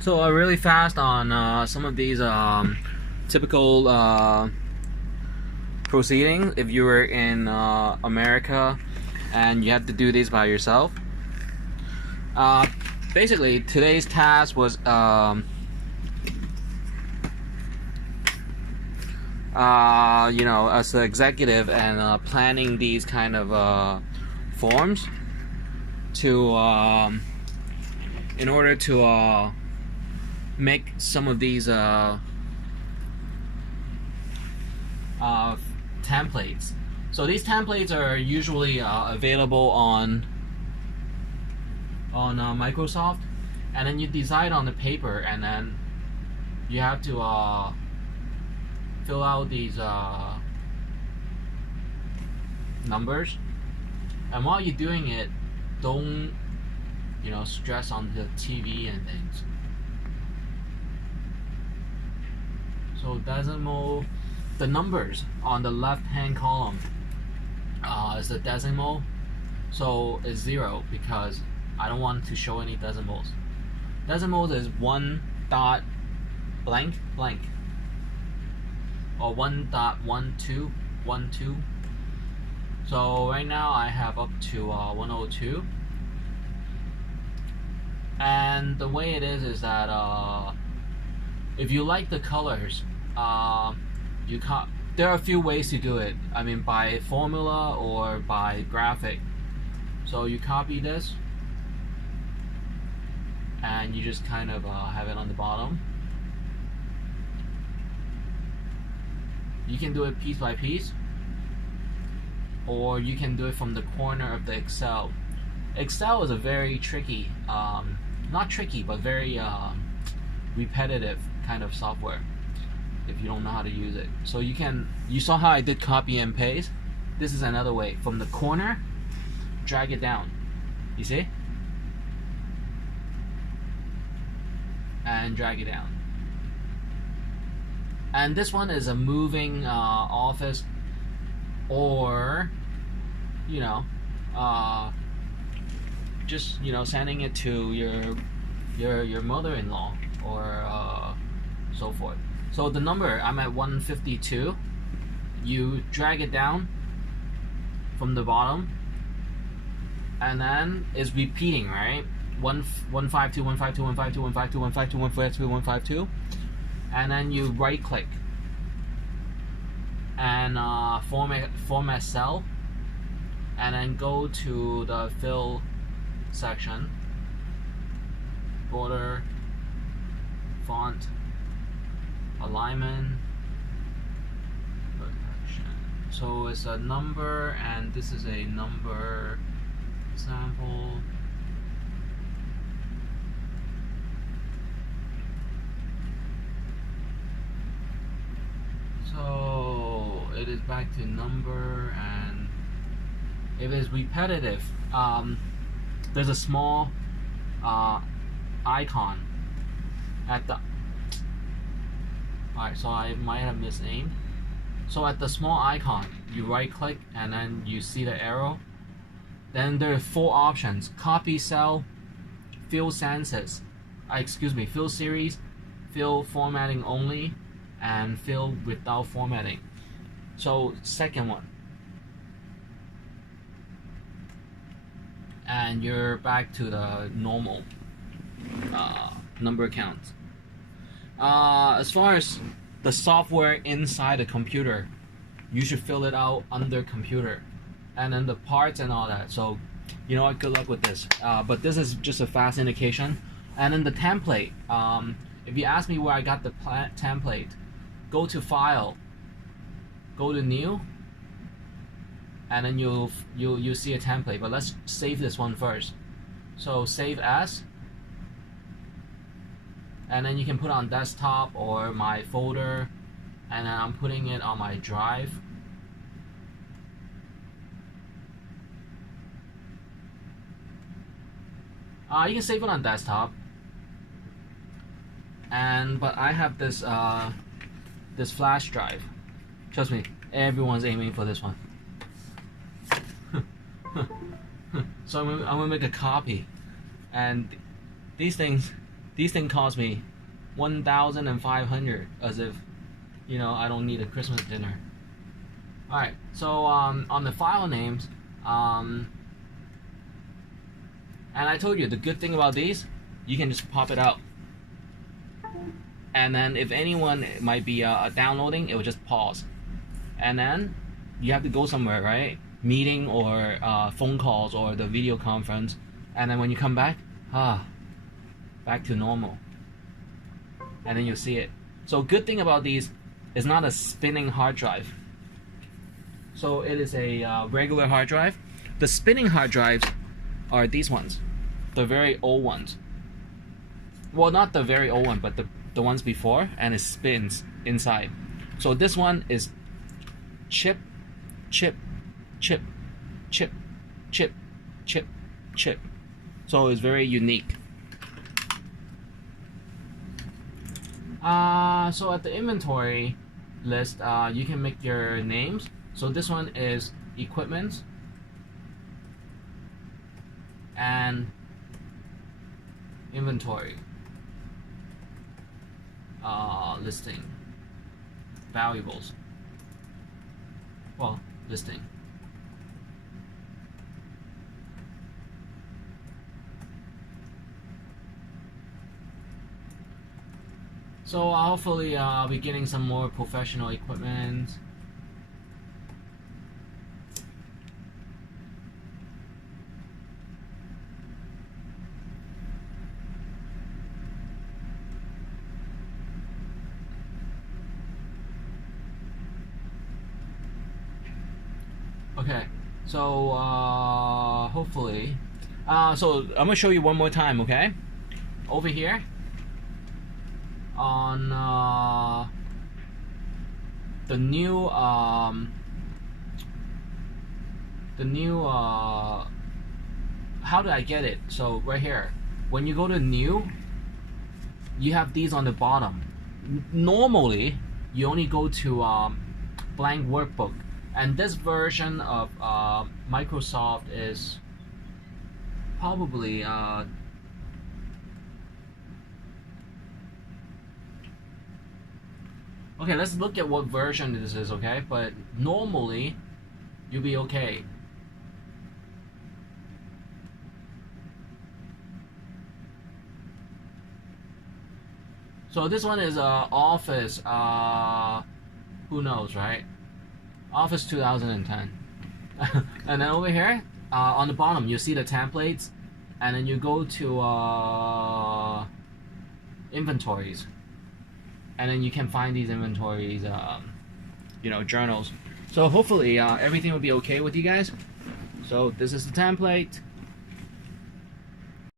So really fast on some of these typical proceedings. If you were in America and you had to do these by yourself, basically today's task was you know, as an executive and planning these kind of forms to in order to make some of these templates. So these templates are usually available on Microsoft, and then you decide on the paper, and then you have to fill out these numbers. And while you're doing it, don't, you know, stress on the TV and things. So decimal, the numbers on the left hand column is the decimal, so it's 0 because I don't want to show any decimals. Decimals is 1 dot blank blank, or 1.1212. So right now I have up to 102, and the way it is that if you like the colors, you can't. There are a few ways to do it. I mean, by formula or by graphic. So you copy this, and you just kind of have it on the bottom. You can do it piece by piece, or you can do it from the corner of the Excel. Excel is a very tricky, not tricky, but very repetitive kind of software if you don't know how to use it. So you saw how I did copy and paste. This is another way. From the corner, drag it down. You see? And drag it down. And this one is a moving office, or you know, just, you know, sending it to your mother-in-law or so forth. So the number, I'm at 152. You drag it down from the bottom, and then it's repeating, right? 152, 152, 152, 152, 152, 152, 152, and then you right click and format cell, and then go to the fill section, border, font, alignment, protection. So it's a number, and this is a number sample. So it is back to number, and if it's repetitive, there's a small icon at the. Alright, so I might have misaimed. So at the small icon, you right click and then you see the arrow. Then there are 4 options: copy cell, fill census, fill series, fill formatting only, and fill without formatting. So second one, and you're back to the normal number count. As far as the software inside the computer, you should fill it out under computer, and then the parts and all that. So you know what, good luck with this, but this is just a fast indication. And then the template, if you ask me where I got the template, go to File, go to New, and then you'll see a template. But let's save this one first. So save as, and then you can put on desktop or my folder, and then I'm putting it on my drive. You can save it on desktop, but I have this this flash drive. Trust me, everyone's aiming for this one. So I'm gonna make a copy, and these things These things cost me 1,500, as if, you know, I don't need a Christmas dinner. Alright, so on the file names, and I told you the good thing about these, you can just pop it out. And then if anyone might be downloading, it will just pause. And then you have to go somewhere, right? Meeting or phone calls or the video conference. And then when you come back, back to normal. And then you see it. So good thing about these is not a spinning hard drive. So it is a regular hard drive. The spinning hard drives are these ones, the very old ones. Well, not the very old one, but the ones before, and it spins inside. So this one is chip, chip, chip, chip, chip, chip, chip. So it's very unique. So at the inventory list, you can make your names. So this one is equipment and inventory. Listing, valuables, well, listing. So hopefully I'll be getting some more professional equipment. Okay, so hopefully, so I'm gonna show you one more time, okay? Over here on the new how did I get it? So right here, when you go to new, you have these on the bottom. Normally, you only go to blank workbook. And this version of Microsoft is probably okay, let's look at what version this is, okay? But normally, you'll be okay. So this one is Office, who knows, right? Office 2010. And then over here, on the bottom, you see the templates, and then you go to inventories, and then you can find these inventories, you know, journals. So hopefully everything will be okay with you guys. So this is the template.